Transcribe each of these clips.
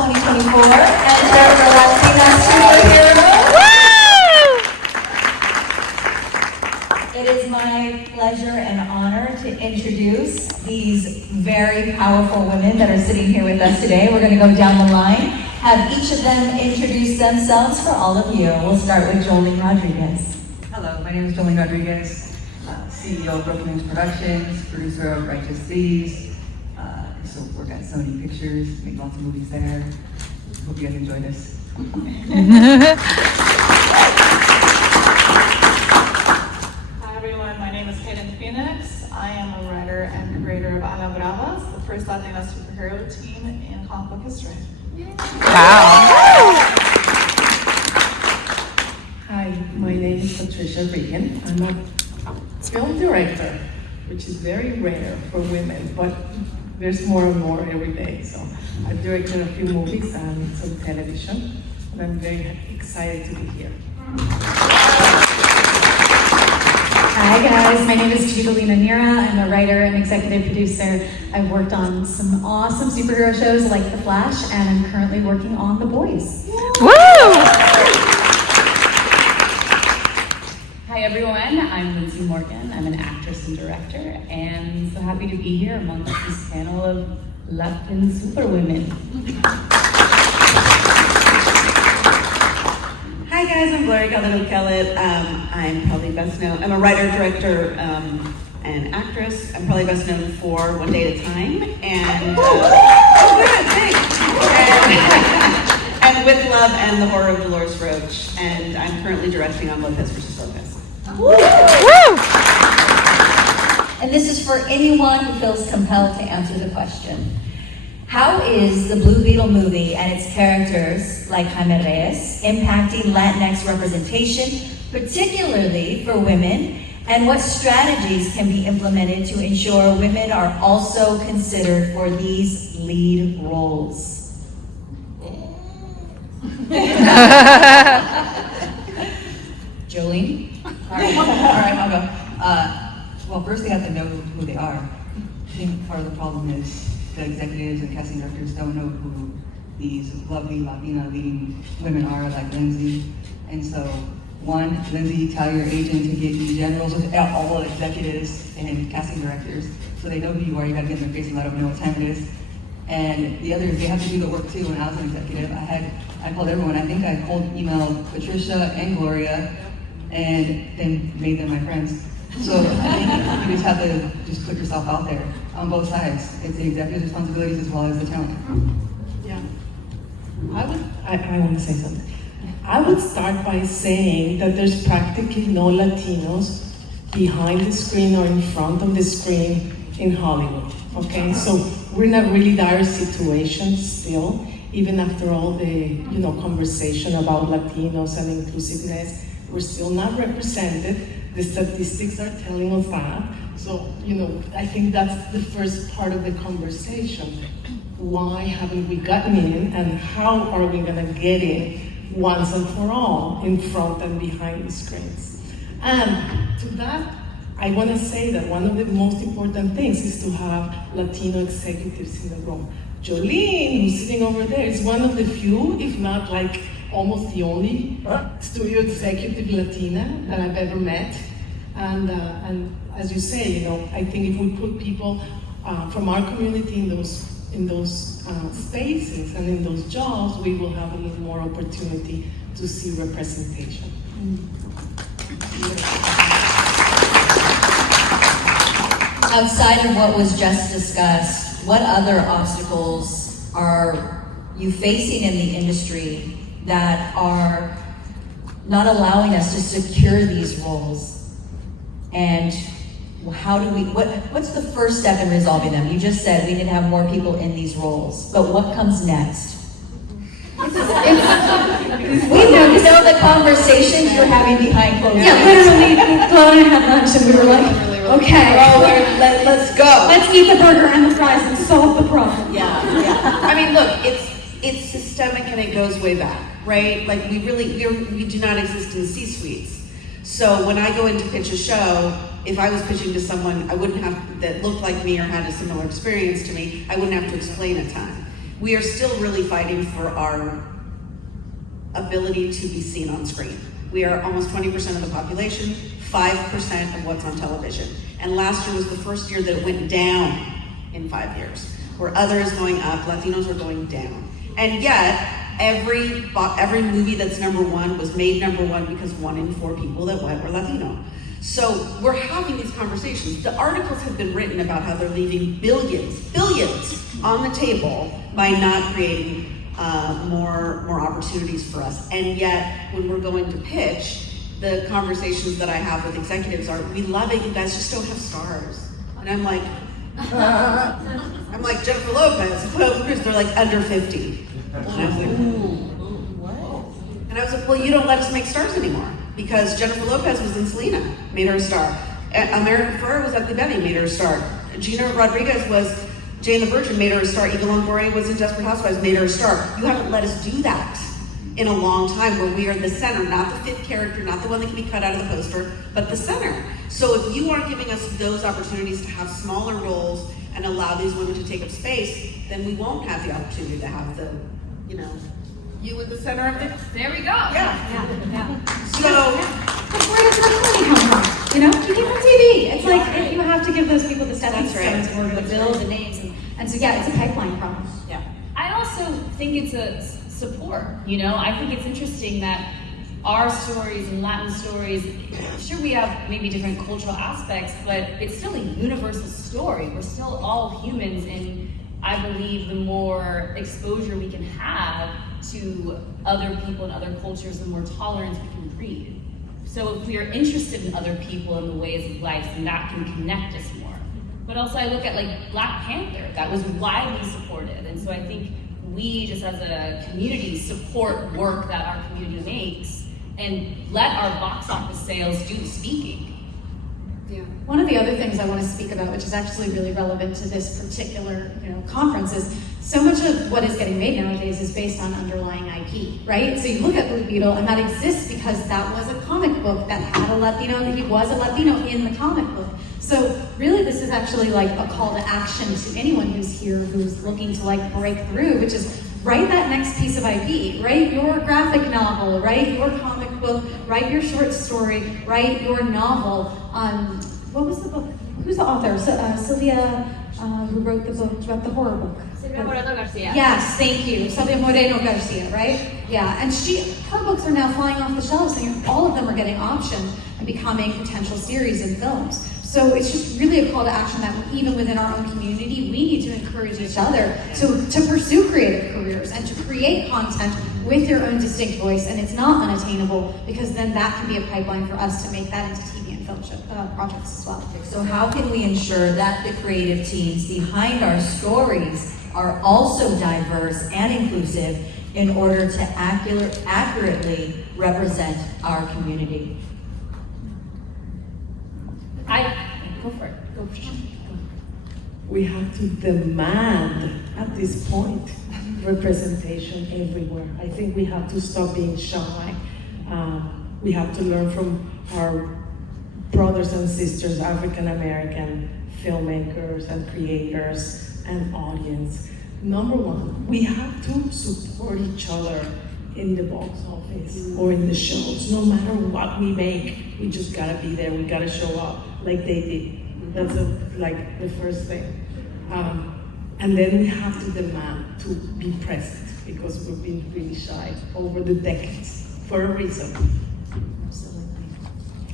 2024. Enter the Latina superhero. It is my pleasure and honor to introduce these very powerful women that are sitting here with us today. We're going to go down the line, have each of them introduce themselves for all of you. We'll start with Jolene Rodriguez. Hello, my name is Jolene Rodriguez, CEO of Broken Wings Productions, producer of Righteous Thieves. So work at Sony Pictures, make lots of movies there. Hope you guys enjoy this. Hi everyone, my name is Kayden Phoenix. I am a writer and creator of Ana Bravas, the first Latina superhero team in comic book history. Wow. Hi, my name is Patricia Riggen. I'm a film director, which is very rare for women, but there's more and more every day. So I've directed a few movies and some television, and I'm very excited to be here. Hi guys, my name is Judalina Neira. I'm a writer and executive producer. I've worked on some awesome superhero shows like The Flash, and I'm currently working on The Boys. Woo! Hi everyone, I'm Lindsay Morgan. I'm an actress and director, and so happy to be here amongst this panel of Latin superwomen. Hi guys, I'm Gloria, Kellett. I'm probably best known, I'm a writer, director, and actress. I'm probably best known for One Day at a Time, and and With Love and The Horror of Dolores Roach, and I'm currently directing on Lopez vs. Lopez. Woo! And this is for anyone who feels compelled to answer the question. How is the Blue Beetle movie and its characters, like Hernandez, impacting Latinx representation, particularly for women? And what strategies can be implemented to ensure women are also considered for these lead roles? Jolene? All right, I'll go. Well, first they have to know who they are. I think part of the problem is the executives and casting directors don't know who these lovely Latina leading women are, like Lindsay. And so, one, Lindsay, tell your agent to get you generals with all the executives and casting directors so they know who you are. You gotta get in their face and let them know what time it is. And the other is they have to do the work too. When I was an executive, I called everyone. I think I cold emailed Patricia and Gloria and then made them my friends. So I think you just have to just put yourself out there on both sides. It's the executive's responsibilities as well as the talent. Yeah. I want to say something. I would start by saying that there's practically no Latinos behind the screen or in front of the screen in Hollywood, okay? So we're in a really dire situation still, even after all the conversation about Latinos and inclusiveness. We're still not represented. The statistics are telling us that. So, I think that's the first part of the conversation. Why haven't we gotten in, and how are we gonna get in once and for all, in front and behind the screens? And to that, I wanna say that one of the most important things is to have Latino executives in the room. Jolene, who's sitting over there, is one of the few, if not like almost the only studio executive Latina that I've ever met. And as you say, I think if we put people from our community in those spaces and in those jobs, we will have a little more opportunity to see representation. Outside of what was just discussed, what other obstacles are you facing in the industry that are not allowing us to secure these roles? And how do what's the first step in resolving them? You just said we need to have more people in these roles, but what comes next? We know the conversations you're having behind closed doors. Yeah, literally, Chloe and I had lunch and we were like, okay, Let's go. let's eat the burger and the fries and solve the problem. Yeah. I mean, look, it's systemic and it goes way back, right? Like we do not exist in C-suites. So when I go in to pitch a show, if I was pitching to someone that looked like me or had a similar experience to me, I wouldn't have to explain a ton. we are still really fighting for our ability to be seen on screen. We are almost 20% of the population, 5% of what's on television. And last year was the first year that it went down in 5 years, where other is going up, Latinos are going down. And yet, every movie that's #1 was made #1 because 1 in 4 people that went were Latino. So we're having these conversations. The articles have been written about how they're leaving billions on the table by not creating more opportunities for us. And yet, when we're going to pitch, the conversations that I have with executives are, we love it, you guys just don't have stars. And I'm like, Jennifer Lopez, they're like under 50. And I was like, ooh. And I was like, well, you don't let us make stars anymore. Because Jennifer Lopez was in Selena, made her a star. America Ferrera was at the Betty, made her a star. Jolene Rodriguez was Jane the Virgin, made her a star. Eva Longoria was in Desperate Housewives, made her a star. You haven't let us do that in a long time, where we are the center, not the fifth character, not the one that can be cut out of the poster, but the center. So if you aren't giving us those opportunities to have smaller roles and allow these women to take up space, then we won't have the opportunity to have the, you in the center of the. There we go. Yeah. So That's where does the money come from? You get on TV. It's like you have to give those people the stepping stones in order to build the names, and so yeah, it's a pipeline problem. yeah. I also think it's a support, I think it's interesting that our stories and Latin stories, sure we have maybe different cultural aspects, but it's still a universal story. We're still all humans, and I believe the more exposure we can have to other people and other cultures, the more tolerance we can breed. So if we are interested in other people and the ways of life, then that can connect us more. But also I look at like Black Panther, that was widely supported, and so I think we just as a community support work that our community makes and let our box office sales do the speaking. Yeah. One of the other things I want to speak about, which is actually really relevant to this particular conference, is so much of what is getting made nowadays is based on underlying IP, right? So you look at Blue Beetle, and that exists because that was a comic book that had a Latino, that he was a Latino in the comic book. So really this is actually like a call to action to anyone who's here who's looking to like break through, which is write that next piece of IP, write your graphic novel, write your comic book, write your short story, write your novel. What was the book? Who's the author? Sylvia, who wrote the book, about the horror book. Silvia Moreno Garcia. Yes, thank you. Sylvia Moreno Garcia, right? Yeah, and her books are now flying off the shelves, and all of them are getting optioned and becoming potential series and films. So it's just really a call to action that even within our own community, we need to encourage each other to pursue creative careers and to create content with your own distinct voice. And it's not unattainable, because then that can be a pipeline for us to make that into TV and film projects as well. So how can we ensure that the creative teams behind our stories are also diverse and inclusive in order to accurately represent our community? Go for it. We have to demand at this point representation everywhere. I think we have to stop being shy. We have to learn from our brothers and sisters, African American filmmakers and creators and audience. Number one, we have to support each other in the box office or in the shows. No matter what we make, we just gotta be there. We gotta show up like they did. That's the first thing. And then we have to demand to be present, because we've been really shy over the decades for a reason. Absolutely.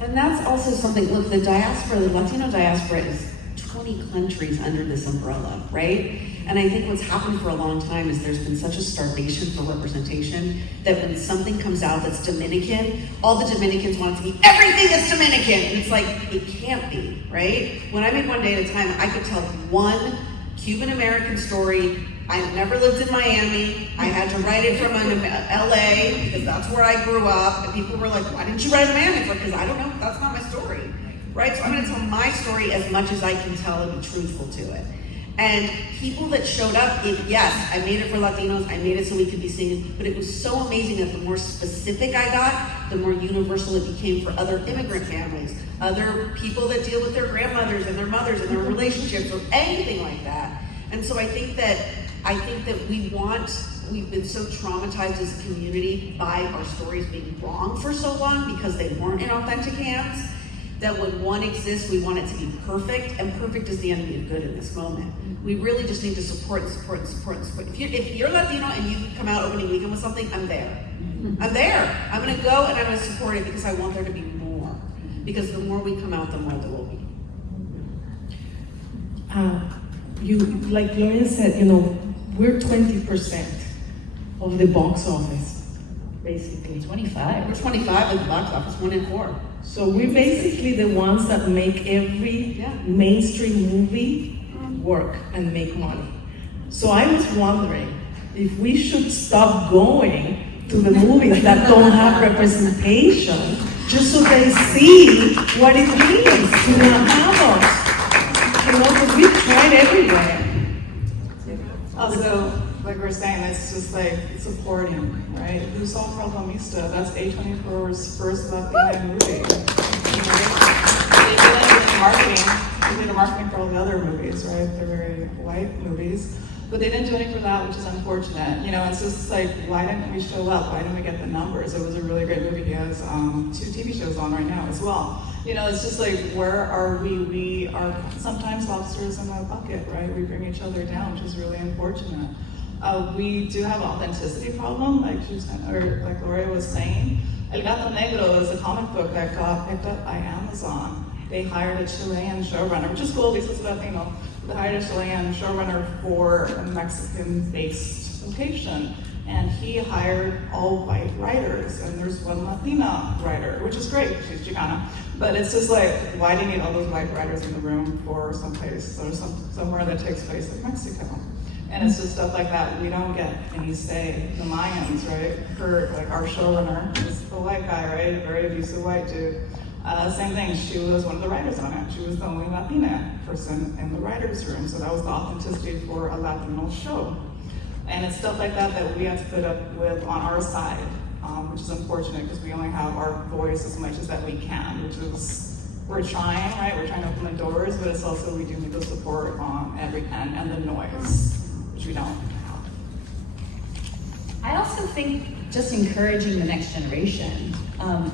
And that's also something, look, the Latino diaspora is 20 countries under this umbrella, right? And I think what's happened for a long time is there's been such a starvation for representation that when something comes out that's Dominican, all the Dominicans want it to be everything that's Dominican. And it's like, it can't be, right? When I made One Day at a Time, I could tell one Cuban American story. I never lived in Miami. I had to write it from LA because that's where I grew up. And people were like, why didn't you write a Miami? Because I don't know, that's not my story, right? So I'm gonna tell my story as much as I can tell and be truthful to it. And people that showed up, yes, I made it for Latinos, I made it so we could be seen, but it was so amazing that the more specific I got, the more universal it became for other immigrant families, other people that deal with their grandmothers and their mothers and their relationships or anything like that. And so I think that I think that we've been so traumatized as a community by our stories being wrong for so long because they weren't in authentic hands, that when one exists, we want it to be perfect, and perfect is the enemy of good in this moment. We really just need to support and support and support and support. If you're Latino and you come out opening weekend with something, I'm there. I'm there. I'm gonna go and I'm gonna support it because I want there to be more. Because the more we come out, the more there will be. Like Gloria said, we're 20% of the box office, basically. 25. We're 25 at the box office, 1 in 4. So we're basically the ones that make every mainstream movie work and make money. So I was wondering if we should stop going to the movies that don't have representation just so they see what it means to not have us. Because we've tried everywhere. Also, like we're saying, it's just like supporting, right? Who saw Protagonista? That's A24's first Latina movie. They did marketing for all the other movies, right? They're very white movies. But they didn't do anything for that, which is unfortunate. It's just like, why didn't we show up? Why didn't we get the numbers? It was a really great movie. He has 2 TV shows on right now as well. It's just like, where are we? We are sometimes lobsters in a bucket, right? We bring each other down, which is really unfortunate. We do have an authenticity problem, like Gloria was saying. El Gato Negro is a comic book that got picked up by Amazon. They hired a Chilean showrunner, which is cool because it's Latino. They hired a Chilean showrunner for a Mexican-based location. And he hired all white writers, and there's one Latina writer, which is great, she's Chicana. But it's just like, why do you need all those white writers in the room for someplace or somewhere that takes place in Mexico? And it's just stuff like that. We don't get any say. The Mayans, right? Our showrunner is a white guy, right? A very abusive white dude. Same thing, she was one of the writers on it. She was the only Latina person in the writer's room. So that was the authenticity for a Latino show. And it's stuff like that that we have to put up with on our side, which is unfortunate because we only have our voice as much as that we can, which is, we're trying, right? We're trying to open the doors, but it's also, we do need the support on every end and the noise, which we don't have. I also think just encouraging the next generation.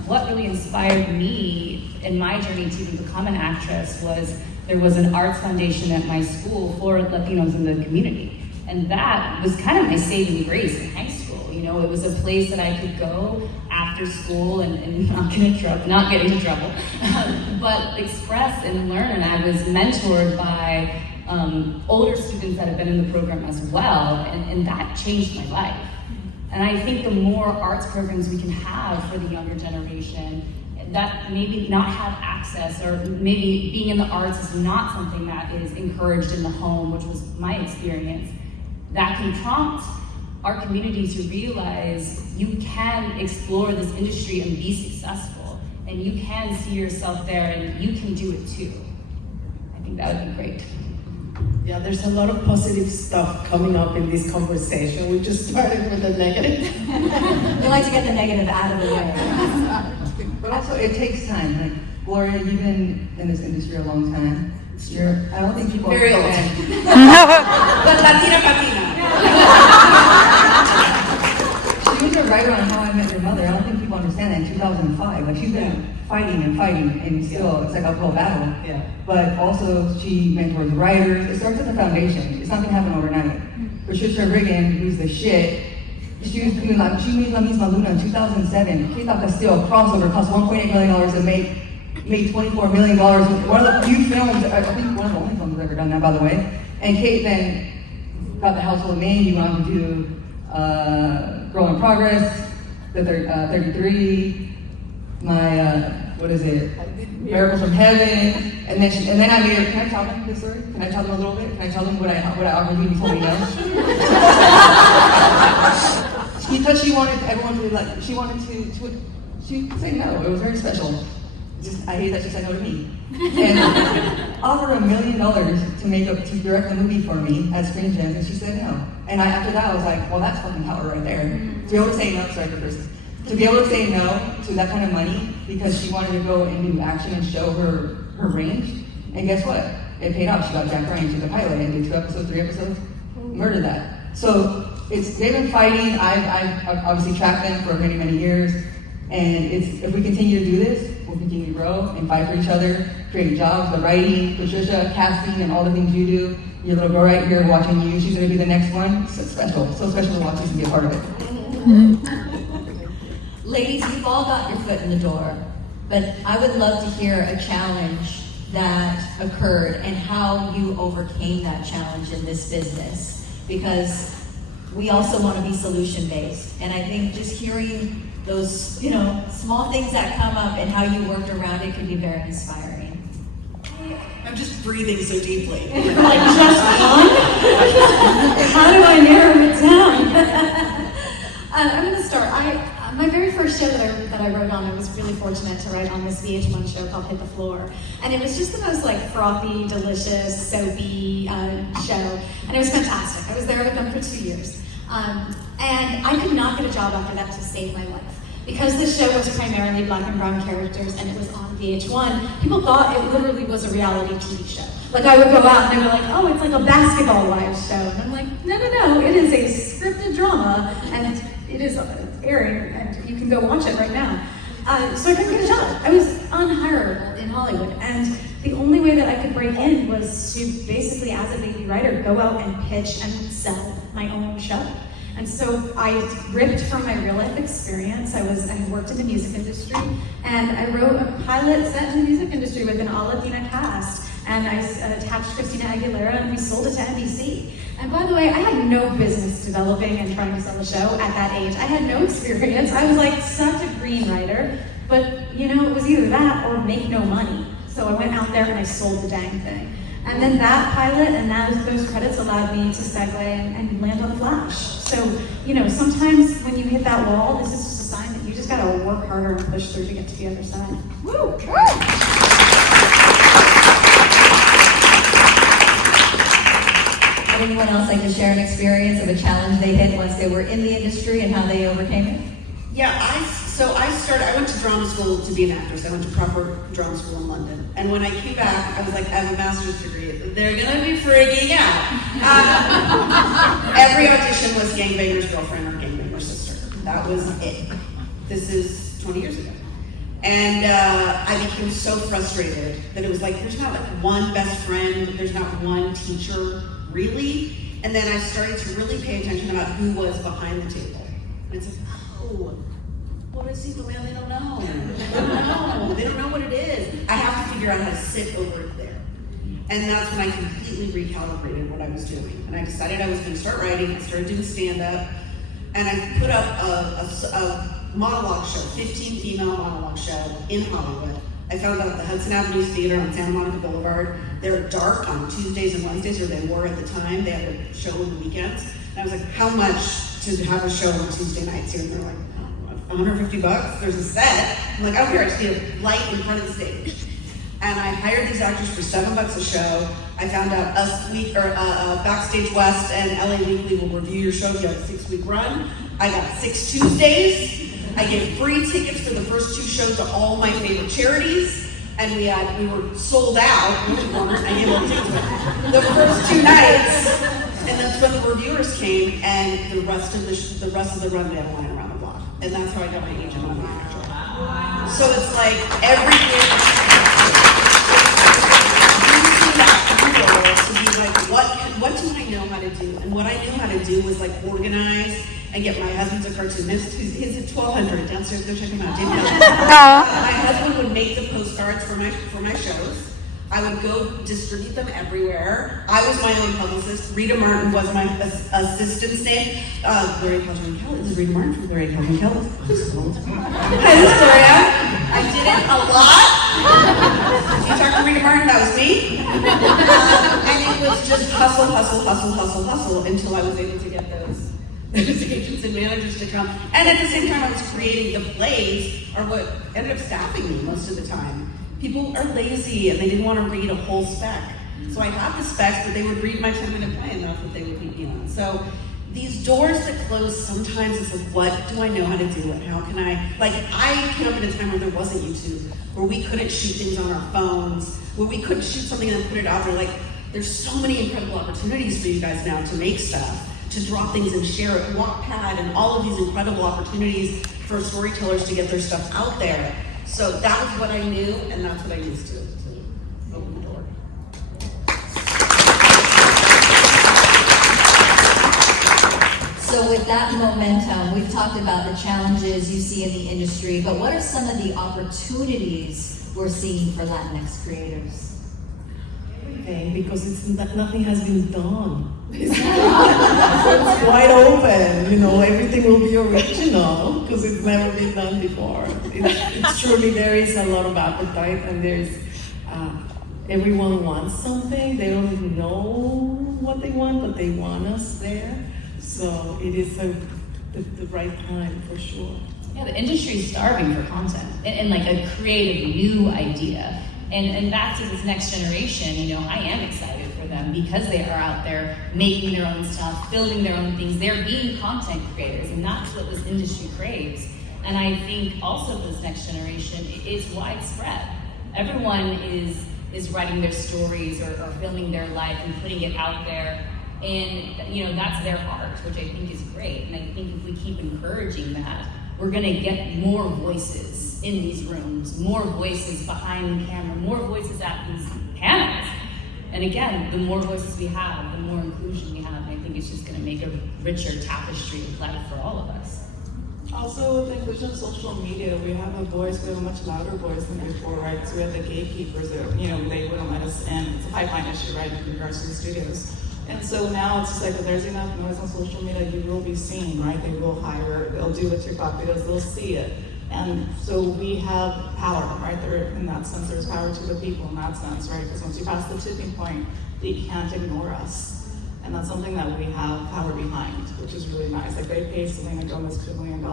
What really inspired me in my journey to even become an actress was there was an arts foundation at my school for Latinos in the community. And that was kind of my saving grace in high school. It was a place that I could go after school and not get into trouble, but express and learn. I was mentored by older students that have been in the program as well, and that changed my life. And I think the more arts programs we can have for the younger generation that maybe not have access, or maybe being in the arts is not something that is encouraged in the home, which was my experience, that can prompt our community to realize you can explore this industry and be successful, and you can see yourself there, and you can do it too. I think that would be great. Yeah, there's a lot of positive stuff coming up in this conversation. We just started with the negative. We like to get the negative out of the way. But also, it takes time. Like, Gloria, you've been in this industry a long time. I don't think people Very old. understand. But Latina. She was a writer on How I Met Your Mother. I don't think people understand that in 2005. Like, she's been fighting, and still, it's like a whole battle. Yeah. But also, she mentors writers. It starts at the foundation. It's not gonna happen overnight. Patricia Riggen, who's the shit, she was doing like, she made La Misma Luna in 2007. Quita Castillo, crossover, cost $1.8 million to make. Made $24 million. One of the few films, I think one of the only films I've ever done that, by the way. And Kate then got the household name. He went on to do Girl in Progress, the 33, Miracles from Heaven. And then I made her, can I tell them this story? Can I tell them a little bit? Can I tell them what I offered you before we know? Because she wanted everyone to be like, she wanted to she said no. It was very special. I hate that she said no to me. And offered $1 million to direct the movie for me at Screen Gems, and she said no. And after that, I was like, well, that's fucking power right there. To be able to say no, sorry for cursing. To be able to say no to that kind of money because she wanted to go and do action and show her range. And guess what? It paid off. She got Jack Ryan to the pilot and did 2 episodes, 3 episodes. Murdered that. so they've been fighting. I've obviously tracked them for many, many years. And if we continue to do this, we'll continue to grow and fight for each other, creating jobs, the writing, Patricia, casting, and all the things you do. Your little girl right here watching you, she's gonna be the next one. So special to watch this and be a part of it. Ladies, you've all got your foot in the door, but I would love to hear a challenge that occurred and how you overcame that challenge in this business, because we also want to be solution-based. And I think just hearing those, small things that come up and how you worked around it can be very inspiring. I'm just breathing so deeply. Like, just one? How do I narrow it down? I'm going to start. My very first show that I wrote on, I was really fortunate to write on this VH1 show called Hit the Floor. And it was just the most frothy, delicious, soapy show. And it was fantastic. I was there with them for 2 years. And I could not get a job after that to save my life. Because the show was primarily black and brown characters and it was on VH1, people thought it literally was a reality TV show. Like, I would go out and they were like, oh, it's like a basketball wives show. And I'm like, no, it is a scripted drama and it is airing and you can go watch it right now. So I couldn't get a job. I was unhireable in Hollywood. And the only way that I could break in was to basically, as a baby writer, go out and pitch and sell my own show. And so I ripped from my real life experience. I worked in the music industry, and I wrote a pilot set in the music industry with an all Latina cast. And I attached Christina Aguilera, and we sold it to NBC. And by the way, I had no business developing and trying to sell a show at that age. I had no experience. I was like such a green writer, but it was either that or make no money. So I went out there and I sold the dang thing. And then that pilot and those credits allowed me to segue and land on Flash. So, sometimes when you hit that wall, this is just a sign that you just gotta work harder and push through to get to the other side. Woo! Would anyone else like to share an experience of a challenge they hit once they were in the industry and how they overcame it? Yeah, I went to drama school to be an actress. I went to proper drama school in London. And when I came back, I was like, I have a master's degree. They're gonna be freaking out. Every audition was gangbanger's girlfriend or gangbanger's sister. That was it. This is 20 years ago. And I became so frustrated that it was like, there's not one best friend, there's not one teacher, really. And then I started to really pay attention about who was behind the table. And it's like, oh, what is he doing? They don't know. They don't know what it is. I have to figure out how to sit over it there. And that's when I completely recalibrated what I was doing. And I decided I was going to start writing. I started doing stand-up. And I put up a monologue show, 15 female monologue show in Hollywood. I found out at the Hudson Avenue Theater on Santa Monica Boulevard. They're dark on Tuesdays and Wednesdays, or they were at the time. They had a show on the weekends. And I was like, how much to have a show on Tuesday nights here? And they're like, $150, there's a set. I'm like, I don't care, I just need a light in front of the stage. And I hired these actors for $7 a show. I found out Backstage West and LA Weekly will review your show. You have a 6-week run. I got 6 Tuesdays. I gave free tickets for the first 2 shows to all my favorite charities. And we were sold out. I gave all the tickets the first 2 nights. And that's when the reviewers came, and the rest of the run they had a line around the block. And that's how I got my agent on the actor. So it's like everything. To be like, what do I know how to do? And what I knew how to do was like organize and get my husband's a cartoonist. He's at 1200 downstairs. Go check him out. My husband would make the postcards for my shows. I would go distribute them everywhere. I was my own publicist. Rita Martin was my assistant's name. Gloria and Kellett. This is Rita Martin from Gloria and Kellett. Hi, this is Gloria. I did it a lot. If you talk to Rita Martin, that was me. And it was just hustle until I was able to get those agents and managers to come. And at the same time, I was creating the plays, are what ended up staffing me most of the time. People are lazy and they didn't want to read a whole spec. So I had the specs, but they would read my 10-minute play and that's what they would meet me on. So these doors that close, sometimes it's like, what do I know how to do and how can I came up at a time where there wasn't YouTube, where we couldn't shoot things on our phones, where we couldn't shoot something and then put it out there. Like, there's so many incredible opportunities for you guys now to make stuff. to draw things and share it, Wattpad and all of these incredible opportunities for storytellers to get their stuff out there. So that was what I knew, and that's what I used to open the door. So with that momentum, we've talked about the challenges you see in the industry, but what are some of the opportunities we're seeing for Latinx creators? Everything, because nothing has been done. It's wide open, everything will be original because it's never been done before. It's truly, there is a lot of appetite, and there's, everyone wants something. They don't even know what they want, but they want us there. So it is the right time for sure. Yeah, the industry is starving for content and like a creative new idea. And back to this next generation, I am excited for them because they are out there making their own stuff, building their own things. They're being content creators, and that's what this industry craves. And I think also for this next generation, it's widespread. Everyone is writing their stories or filming their life and putting it out there. And that's their art, which I think is great. And I think if we keep encouraging that, we're gonna get more voices in these rooms, more voices behind the camera, more voices at these panels. And again, the more voices we have, the more inclusion we have, and I think it's just gonna make a richer tapestry of life for all of us. Also, with inclusion of social media, we have a voice, we have a much louder voice than before, right? So we have the gatekeepers that, they wouldn't let us in. It's a pipeline issue, right, in regards to the studios. And so now it's just like, if there's enough noise on social media, you will be seen, right? They will hire, they'll do the TikTok videos, they'll see it. And so we have power, right? In that sense, there's power to the people in that sense, right? Because once you pass the tipping point, they can't ignore us. And that's something that we have power behind, which is really nice. Like they pay Selena Gomez $2 million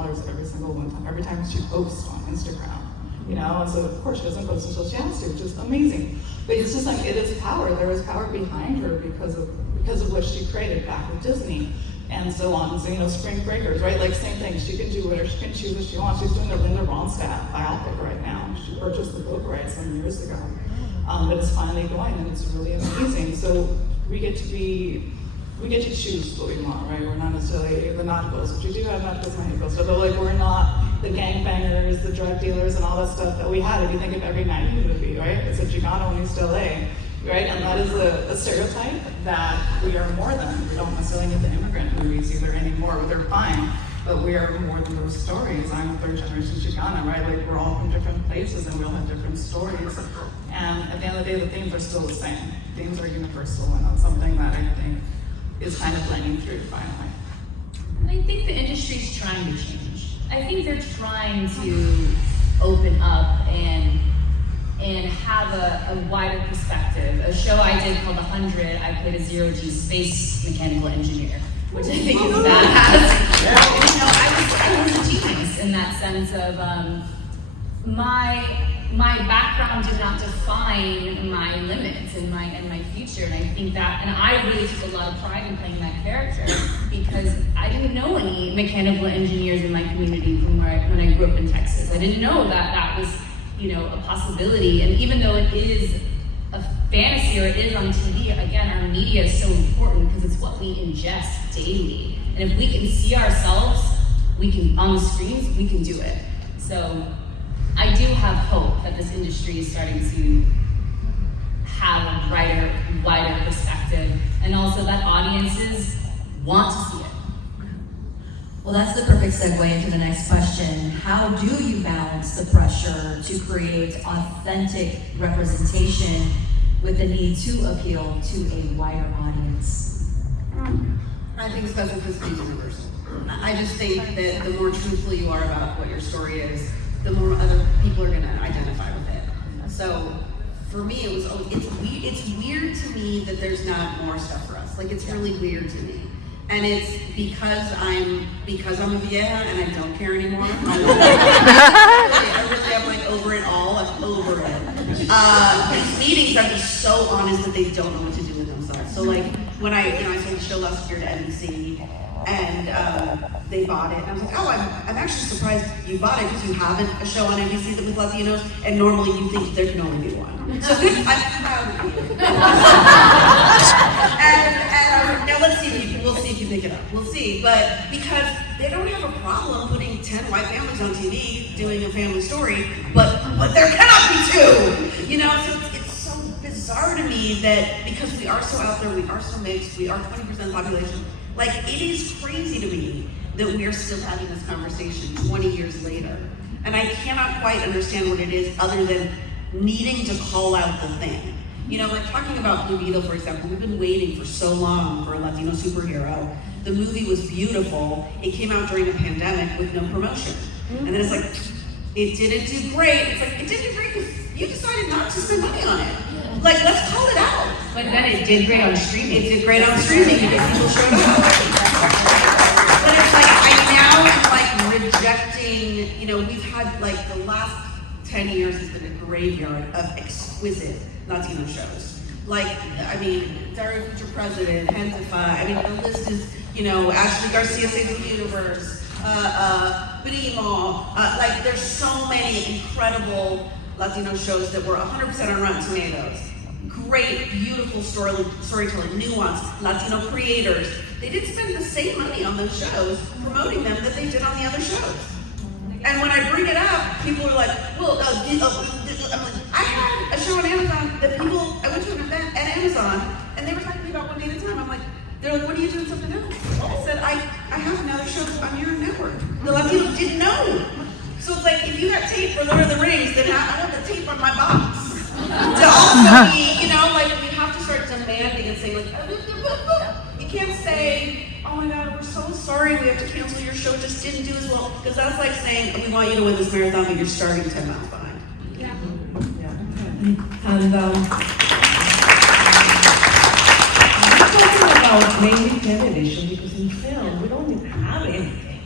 every time she posts on Instagram. And so of course she doesn't post until she has to, which is amazing. But it's just like, it is power. There is power behind her because of what she created back with Disney and so on. So, Spring Breakers, right? Like same thing. She can do whatever, she can choose what she wants. She's doing the Linda Ronstadt biopic right now. She purchased the book rights some years ago. But it's finally going, and it's really amazing. So we get to choose what we want, right? We're not necessarily the nauticals, which we do have nauticals and nauticals, but like we're not the gangbangers, the drug dealers, and all that stuff that we had. If you think of every 90s movie, right? It's a Chicano in East LA, right? And that is a stereotype that we are more than. We don't necessarily need the immigrant movies either anymore, but they're fine. But we are more than those stories. I'm a third generation Chicana, right? Like we're all from different places and we all have different stories. And at the end of the day, the themes are still the same. Themes are universal, and that's something that I think is kind of blending through finally. I think the industry's trying to change. I think they're trying to open up and have a wider perspective. A show I did called 100, I played a zero-G space mechanical engineer, which I think is badass. I was a genius in that sense of my background did not define my limits and my future, and I think that, and I really took a lot of pride in playing that character because I didn't know any mechanical engineers in my community from when I grew up in Texas. I didn't know that was, a possibility, and even though it is a fantasy or it is on TV, again, our media is so important because it's what we ingest daily, and if we can see ourselves, we can, on the screens, we can do it. So I do have hope that this industry is starting to have a brighter, wider perspective, and also that audiences want to see it. Well, that's the perfect segue into the next question. How do you balance the pressure to create authentic representation with the need to appeal to a wider audience? I think specificity is universal. I just think that the more truthful you are about what your story is, the more other people are going to identify with it. So for me, it's weird to me that there's not more stuff for us. Like, it's really weird to me. And it's because I'm a vieja and I don't care anymore. I really am like over it all. I'm over it. These meetings, I'm just so honest that they don't know what to do with themselves. So like when I sold the show last year to NBC and they bought it, and I was like, oh, I'm actually surprised you bought it because you haven't a show on NBC with Latinos, and normally you think there can only be one. So I'm proud of you. And I was like, now we'll see if you pick it up. We'll see. But because they don't have a problem putting 10 white families on TV doing a family story, but there cannot be two. You know, so it's so bizarre to me that because we are so out there, we are so mixed, we are 20% of the population. Like, it is crazy to me that we are still having this conversation 20 years later. And I cannot quite understand what it is other than needing to call out the thing. You know, like talking about Blue Beetle, for example, we've been waiting for so long for a Latino superhero. The movie was beautiful. It came out during a pandemic with no promotion. And then it's like, it didn't do great. It's like, it didn't do great because you decided not to spend money on it. Like, let's call it out. But then it did great on streaming. It did great on streaming because people showed up. But it's like, I now am like rejecting, you know, we've had like the last 10 years has been a graveyard of exquisite Latino shows. Like, I mean, Dario Future President, Gentify, I mean, the list is, you know, Ashley Garcia Saves the Universe, Primo, like there's so many incredible Latino shows that were 100% on Rotten Tomatoes. Great, beautiful storytelling, nuance, Latino creators. They didn't spend the same money on those shows promoting them that they did on the other shows. And when I bring it up, people are like, well, I'm like, I had a show on Amazon that I went to an event at Amazon, and they were talking to me about One Day at a Time. I'm like, they're like, what are you doing something else? I said, I have another show on your network. The Latino didn't know. So it's like, if you have tape for Lord of the Rings, then I want the tape on my box. To also be, you know, like, we have to start demanding and saying, like, you can't say, oh my God, we're so sorry, we have to cancel your show, just didn't do as well. Because that's like saying, we want you to win this marathon, but you're starting 10 miles behind. Yeah. And I'm talking about mainly television because in film, we don't even have anything.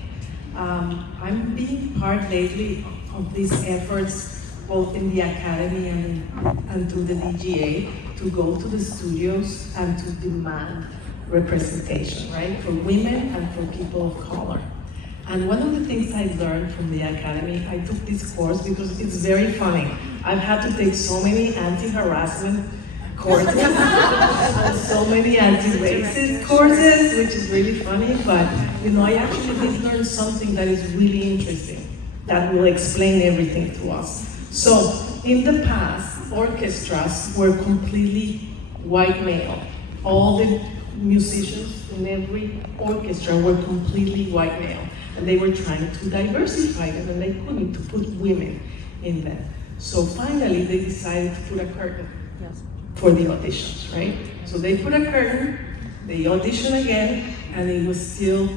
I'm being part lately of these efforts, both in the academy and through the DGA, to go to the studios and to demand representation, right? For women and for people of color. And one of the things I learned from the academy, I took this course because it's very funny. I've had to take so many anti-harassment courses and so many anti-racist courses, which is really funny, but you know, I actually did learn something that is really interesting that will explain everything to us. So, in the past, orchestras were completely white male. All the musicians in every orchestra were completely white male. And they were trying to diversify them, and they couldn't to put women in them. So finally, they decided to put a curtain for the auditions, right? So they put a curtain, they auditioned again, and it was still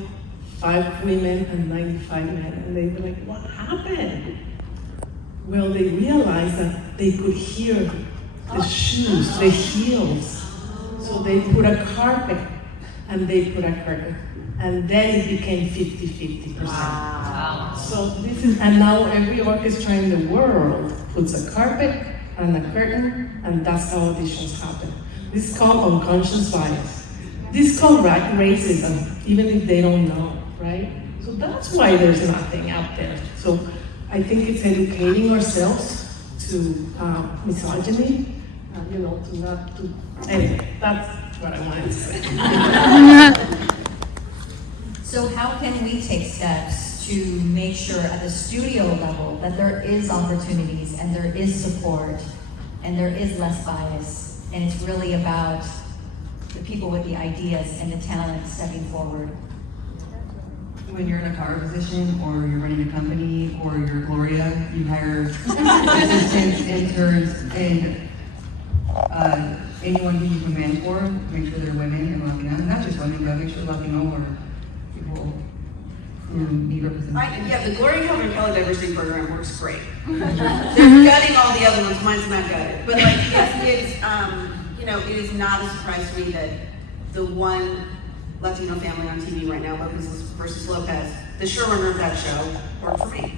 5 women and 95 men. And they were like, what happened? Well, they realized that they could hear the shoes, the heels. So they put a carpet and they put a curtain. And then it became 50-50%. Wow. So this is, and now every orchestra in the world puts a carpet and a curtain, and that's how auditions happen. This is called unconscious bias. This is called racism, even if they don't know, right? So that's why there's nothing out there. So I think it's educating ourselves to misogyny, you know, to not to, anyway, that's what I wanted to say. So how can we take steps to make sure at the studio level that there is opportunities and there is support and there is less bias, and it's really about the people with the ideas and the talent stepping forward? When you're in a power position, or you're running a company, or you're Gloria, you hire assistants, interns, and anyone who you can mentor, make sure they're women and Latina, not just women, but make sure Latino or people who need representation. Yeah, the Gloria and Kellett diversity program works great. They're gutting all the other ones, mine's not gutted. But like, yes, it's, you know, it is not a surprise to me that the one Latino family on TV right now, Lopez versus Lopez, the showrunner of that show worked for me.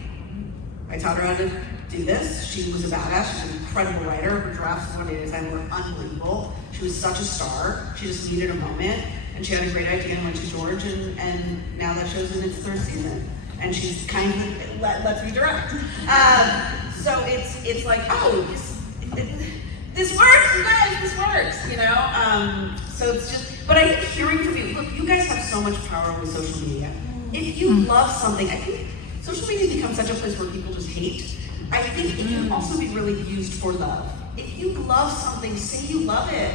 I taught her how to do this. She was a badass. She's an incredible writer. Her drafts of One Day at a Time were unbelievable. She was such a star. She just needed a moment, and she had a great idea and went to George, and now that show's in its 3rd season. And she's kind of lets me direct. So it's like, oh, this works, you guys. this works, you know? So it's just, but I think hearing from you, look, you guys have so much power with social media. If you love something, I think social media has become such a place where people just hate. I think it can also be really used for love. If you love something, say you love it.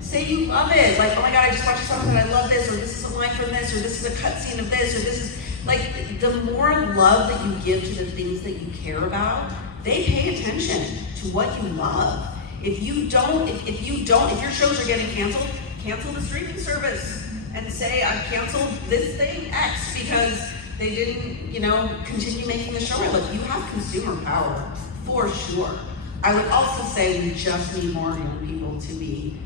Say you love it. Like, oh my God, I just watched something and I love this, or this is a line from this, or this is a cutscene of this, or this is, like, the more love that you give to the things that you care about, they pay attention to what you love. If you don't, if your shows are getting canceled, cancel the streaming service and say, I've canceled this thing X because they didn't, you know, continue making the show. Look, you have consumer power, for sure. I would also say we just need more young people to be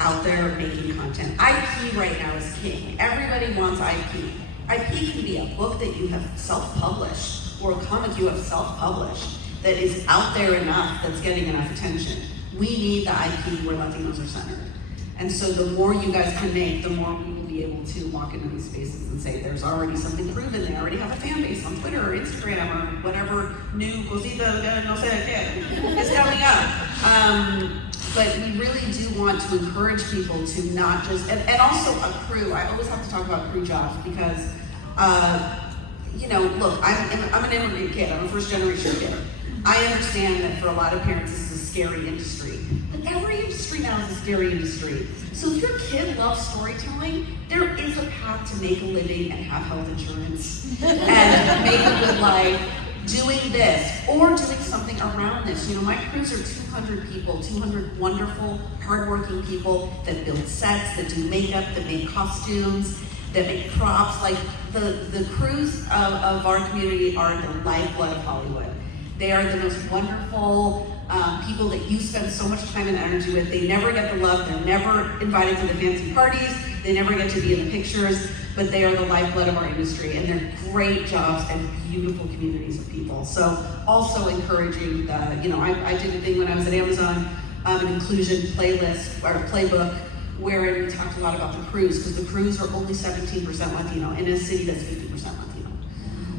out there making content. IP right now is king. Everybody wants IP. IP can be a book that you have self-published or a comic you have self-published that is out there enough, that's getting enough attention. We need the IP where Latinos are centered. And so the more you guys can make, the more we will be able to walk into these spaces and say, there's already something proven. They already have a fan base on Twitter or Instagram or whatever new cosita, no sé qué, is coming up. But we really do want to encourage people to not just, and also a crew. I always have to talk about crew jobs because, you know, look, I'm an immigrant kid. I'm a first generation kid. I understand that for a lot of parents, this is a scary industry. But every industry now is a scary industry. So if your kid loves storytelling, there is a path to make a living and have health insurance and make a good life doing this or doing something around this. You know, my crews are 200 people, 200 wonderful, hardworking people that build sets, that do makeup, that make costumes, that make props. Like the crews of our community are the lifeblood of Hollywood. They are the most wonderful people that you spend so much time and energy with. They never get the love. They're never invited to the fancy parties. They never get to be in the pictures, but they are the lifeblood of our industry, and they're great jobs and beautiful communities of people. So also encouraging the, you know, I did a thing when I was at Amazon, an inclusion playlist or playbook, where we talked a lot about the crews, because the crews are only 17% Latino in a city that's 50% Latino.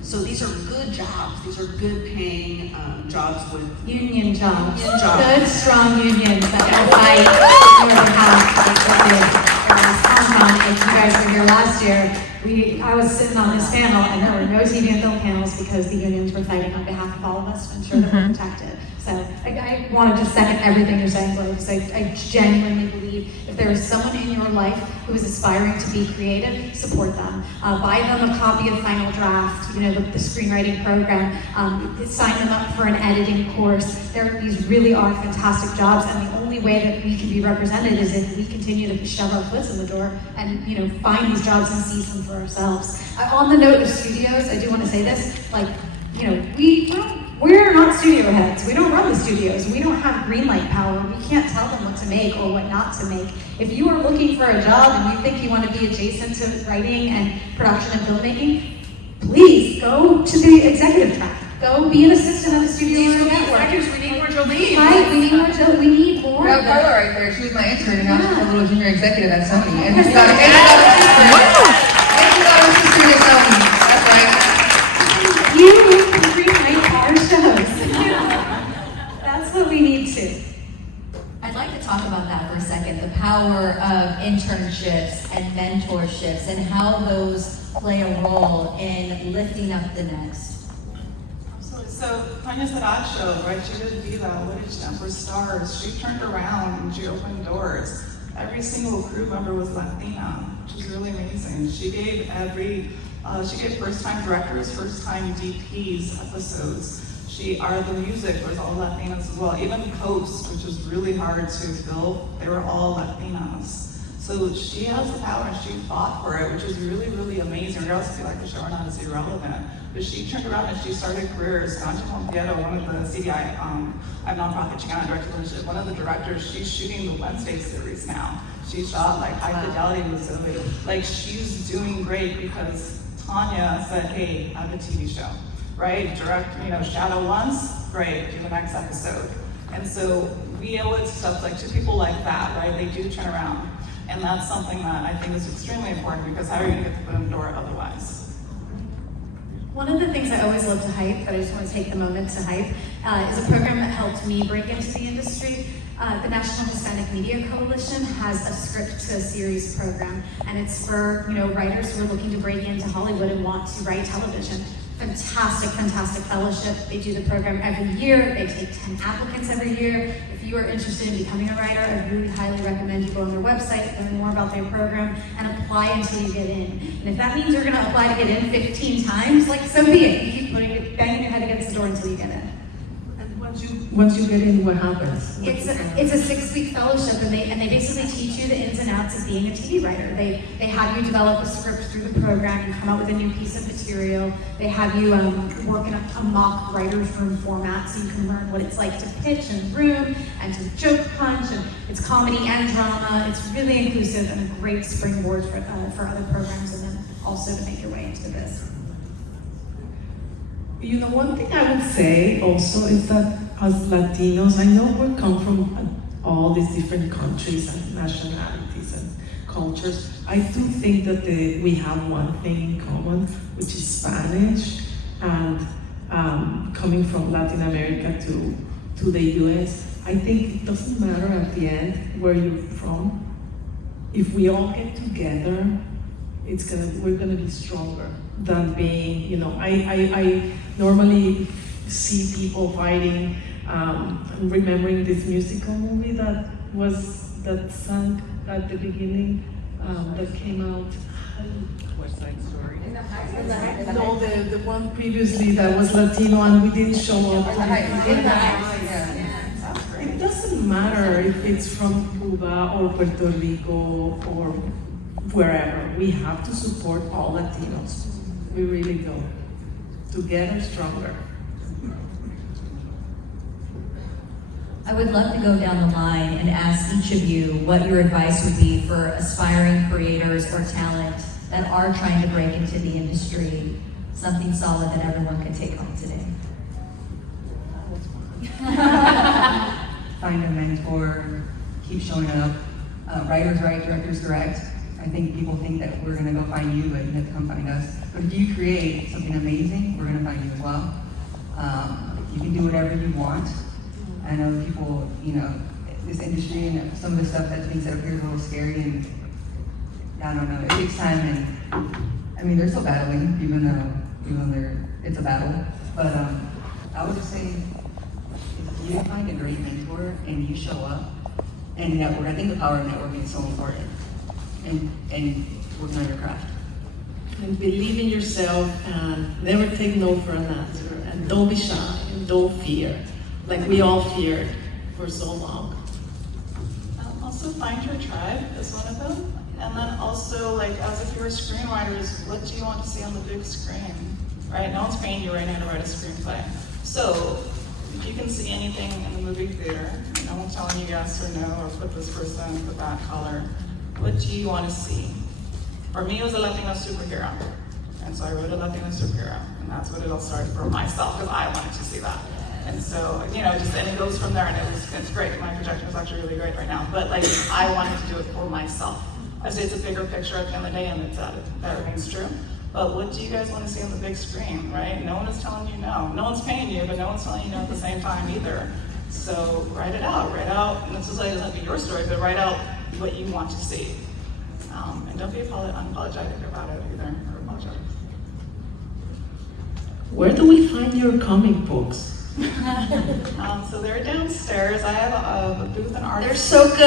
So these are good jobs. These are good paying jobs with Union jobs. Union jobs. Good, strong unions that will fight on your behalf. If you guys were here last year, I was sitting on this panel and there were no TV and film panels because the unions were fighting on behalf of all of us to ensure that we're protected. So I want to just second everything you're saying, Gloria, because I genuinely believe if there is someone in your life who is aspiring to be creative, support them. Buy them a copy of Final Draft, you know, the screenwriting program. Sign them up for an editing course. These really are fantastic jobs, and the only way that we can be represented is if we continue to shove our foots in the door and, you know, find these jobs and seize them for ourselves. On the note of studios, I do want to say this, like, you know, we're not studio heads. We don't run the studios. We don't have green light power. We can't tell them what to make or what not to make. If you are looking for a job and you think you want to be adjacent to writing and production and filmmaking, please go to the executive track. Go be an assistant at a studio or a network. We need more Jolene. Right, we need more Jolene. We need more. We have Carla right there. She was my intern, and now she's a little junior executive at Sony. And she's got a sister at Sony. That's right. You can greenlight our shows. That's what we need to. I'd like to talk about that for a second, the power of internships and mentorships and how those play a role in lifting up the next. So Tanya said odd show, right? She did Viva, what did she for stars? She turned around and she opened doors. Every single crew member was Latina, which is really amazing. She gave first-time directors, first-time DPs episodes. The music was all Latinas as well. Even Coast, which was really hard to fill, they were all Latinas. So she has the power and she fought for it, which is really, really amazing. Or else I feel like the showrunner is irrelevant. But she turned around and she started careers. Ganja Pompiero, one of the CDI, a nonprofit Chicana directorship, one of the directors, she's shooting the Wednesday series now. She shot like High Fidelity with Zoe. Like, she's doing great because Tanya said, hey, I have a TV show, right? Direct, shadow once, great, do the next episode. And so we owe it stuff like to people like that, right? They do turn around. And that's something that I think is extremely important because how are you gonna get the foot in the door otherwise? One of the things I always love to hype, but I just want to take the moment to hype, is a program that helped me break into the industry. The National Hispanic Media Coalition has a script to a series program, and it's for writers who are looking to break into Hollywood and want to write television. Fantastic, fantastic fellowship. They do the program every year. They take 10 applicants every year. If you are interested in becoming a writer, I really highly recommend you go on their website, learn more about their program, and apply until you get in. And if that means you're going to apply to get in 15 times, so be it. You keep banging your head against the door until you get in. Once you get in, what happens? It's a 6-week fellowship, and they basically teach you the ins and outs of being a TV writer. They have you develop a script through the program. You come out with a new piece of material. They have you work in a mock writer's room format, so you can learn what it's like to pitch in a room and to joke punch. And it's comedy and drama. It's really inclusive and a great springboard for other programs, and then also to make your way into the biz. One thing I would say also is that as Latinos, I know we come from all these different countries and nationalities and cultures. I do think that we have one thing in common, which is Spanish, and coming from Latin America to the US. I think it doesn't matter at the end where you're from. If we all get together, we're gonna be stronger than being, I normally see people fighting. I'm remembering this musical movie that sang at the beginning, that came out. West Side Story. No, the one previously that was Latino and we didn't show up. It doesn't matter if it's from Cuba or Puerto Rico or wherever. We have to support all Latinos. We really do. Together, stronger. I would love to go down the line and ask each of you what your advice would be for aspiring creators or talent that are trying to break into the industry, something solid that everyone can take home today. Find a mentor, keep showing up. Writers write, directors direct. I think people think that we're gonna go find you, but you have to come find us. But if you create something amazing, we're gonna find you as well. You can do whatever you want. I know people, this industry and some of the stuff that things that appears a little scary, and I don't know, it takes time, and they're still battling, even though it's a battle. But I would just say, if you find a great mentor and you show up and network, I think the power of networking is so important, and working on your craft. And believe in yourself and never take no for an answer, and don't be shy and don't fear. Like we all feared for so long. Also find your tribe is one of them. And then also, as if you were screenwriters, what do you want to see on the big screen? Right? No one's paying you right now to write a screenplay. So, if you can see anything in the movie theater, no one's telling you yes or no, or put this person, put that color, what do you want to see? For me, it was a Latino superhero. And so I wrote a Latino superhero. And that's what it all started for myself, because I wanted to see that. And so, and it goes from there, and it's great. My projection is actually really great right now. But I wanted to do it for myself. I say it's a bigger picture at the end of the day, and that remains true. But what do you guys want to see on the big screen, right? No one is telling you no. No one's paying you, but no one's telling you no at the same time either. So write it out, and this is like, it doesn't have to be your story, but write out what you want to see. And don't be unapologetic about it either, or apologetic. Where do we find your comic books? So they're downstairs. I have a booth and art. They're so good! I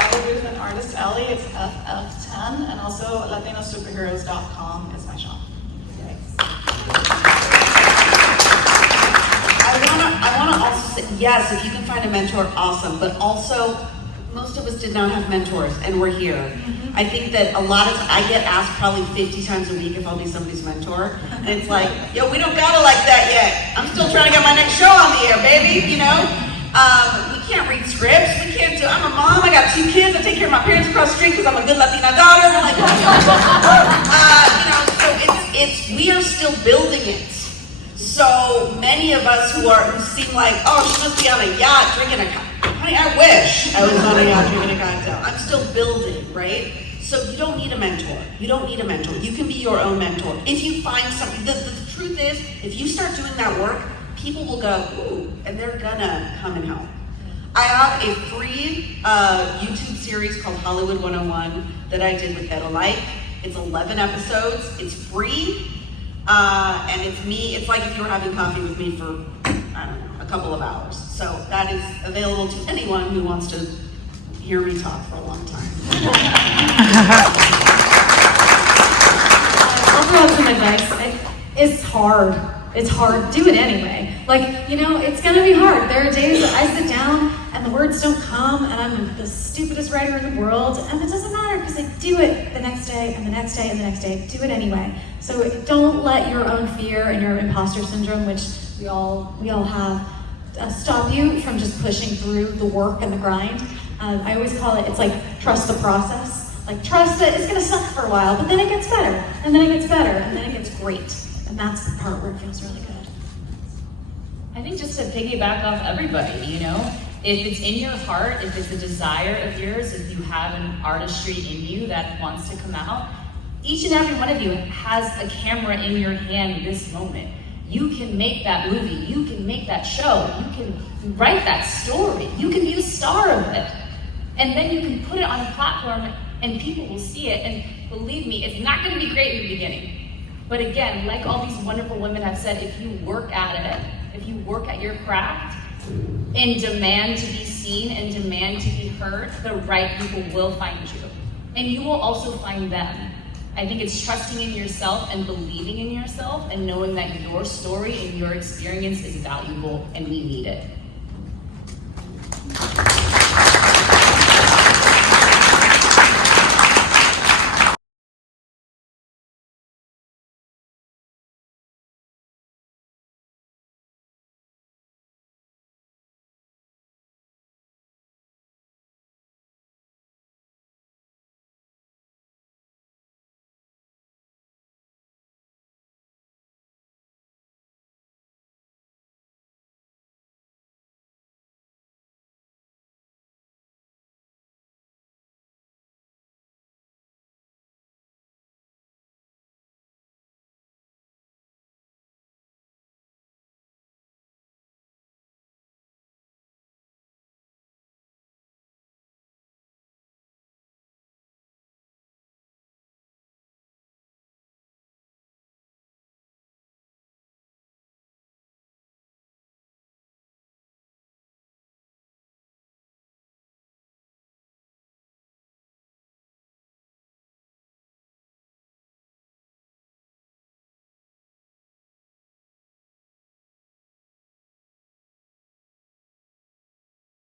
have a booth in Artist Alley. It's FF10, and also LatinoSuperheroes.com is my shop. I want to also say, yes, if you can find a mentor, awesome. But also, most of us did not have mentors, and we're here. I think that a lot of I get asked probably 50 times a week if I'll be somebody's mentor, and it's like, yo, we don't got it like that yet. I'm still trying to get my next show on the air, baby. We can't read scripts. We can't do. I'm a mom. I got 2 kids. I take care of my parents across the street because I'm a good Latina daughter. I'm like, so it's we are still building it. So many of us who seem like, oh, she must be on a yacht drinking a cocktail. Honey, I wish I was on a yacht drinking a cocktail. I'm still building, right? So you don't need a mentor. You don't need a mentor. You can be your own mentor. If you find something, the truth is, if you start doing that work, people will go, ooh, and they're gonna come and help. I have a free YouTube series called Hollywood 101 that I did with Judalina. It's 11 episodes. It's free. And it's me. It's like if you were having coffee with me for, I don't know, a couple of hours. So that is available to anyone who wants to hear me talk for a long time. I'll throw out some advice. It's hard. It's hard. Do it anyway. Like, you know, it's gonna be hard. There are days that I sit down and the words don't come and I'm the stupidest writer in the world, and it doesn't matter because I do it the next day and the next day and the next day. Do it anyway. So don't let your own fear and your imposter syndrome, which we all have, stop you from just pushing through the work and the grind. I always call it, it's like trust the process. Like trust that it's gonna suck for a while, but then it gets better, and then it gets better, and then it gets great. And that's the part where it feels really good. I think just to piggyback off everybody, you know, if it's in your heart, if it's a desire of yours, if you have an artistry in you that wants to come out, each and every one of you has a camera in your hand this moment. You can make that movie, you can make that show, you can write that story, you can be the star of it. And then you can put it on a platform and people will see it. And believe me, it's not gonna be great in the beginning. But again, like all these wonderful women have said, if you work at it, if you work at your craft and demand to be seen and demand to be heard, the right people will find you. And you will also find them. I think it's trusting in yourself and believing in yourself and knowing that your story and your experience is valuable and we need it.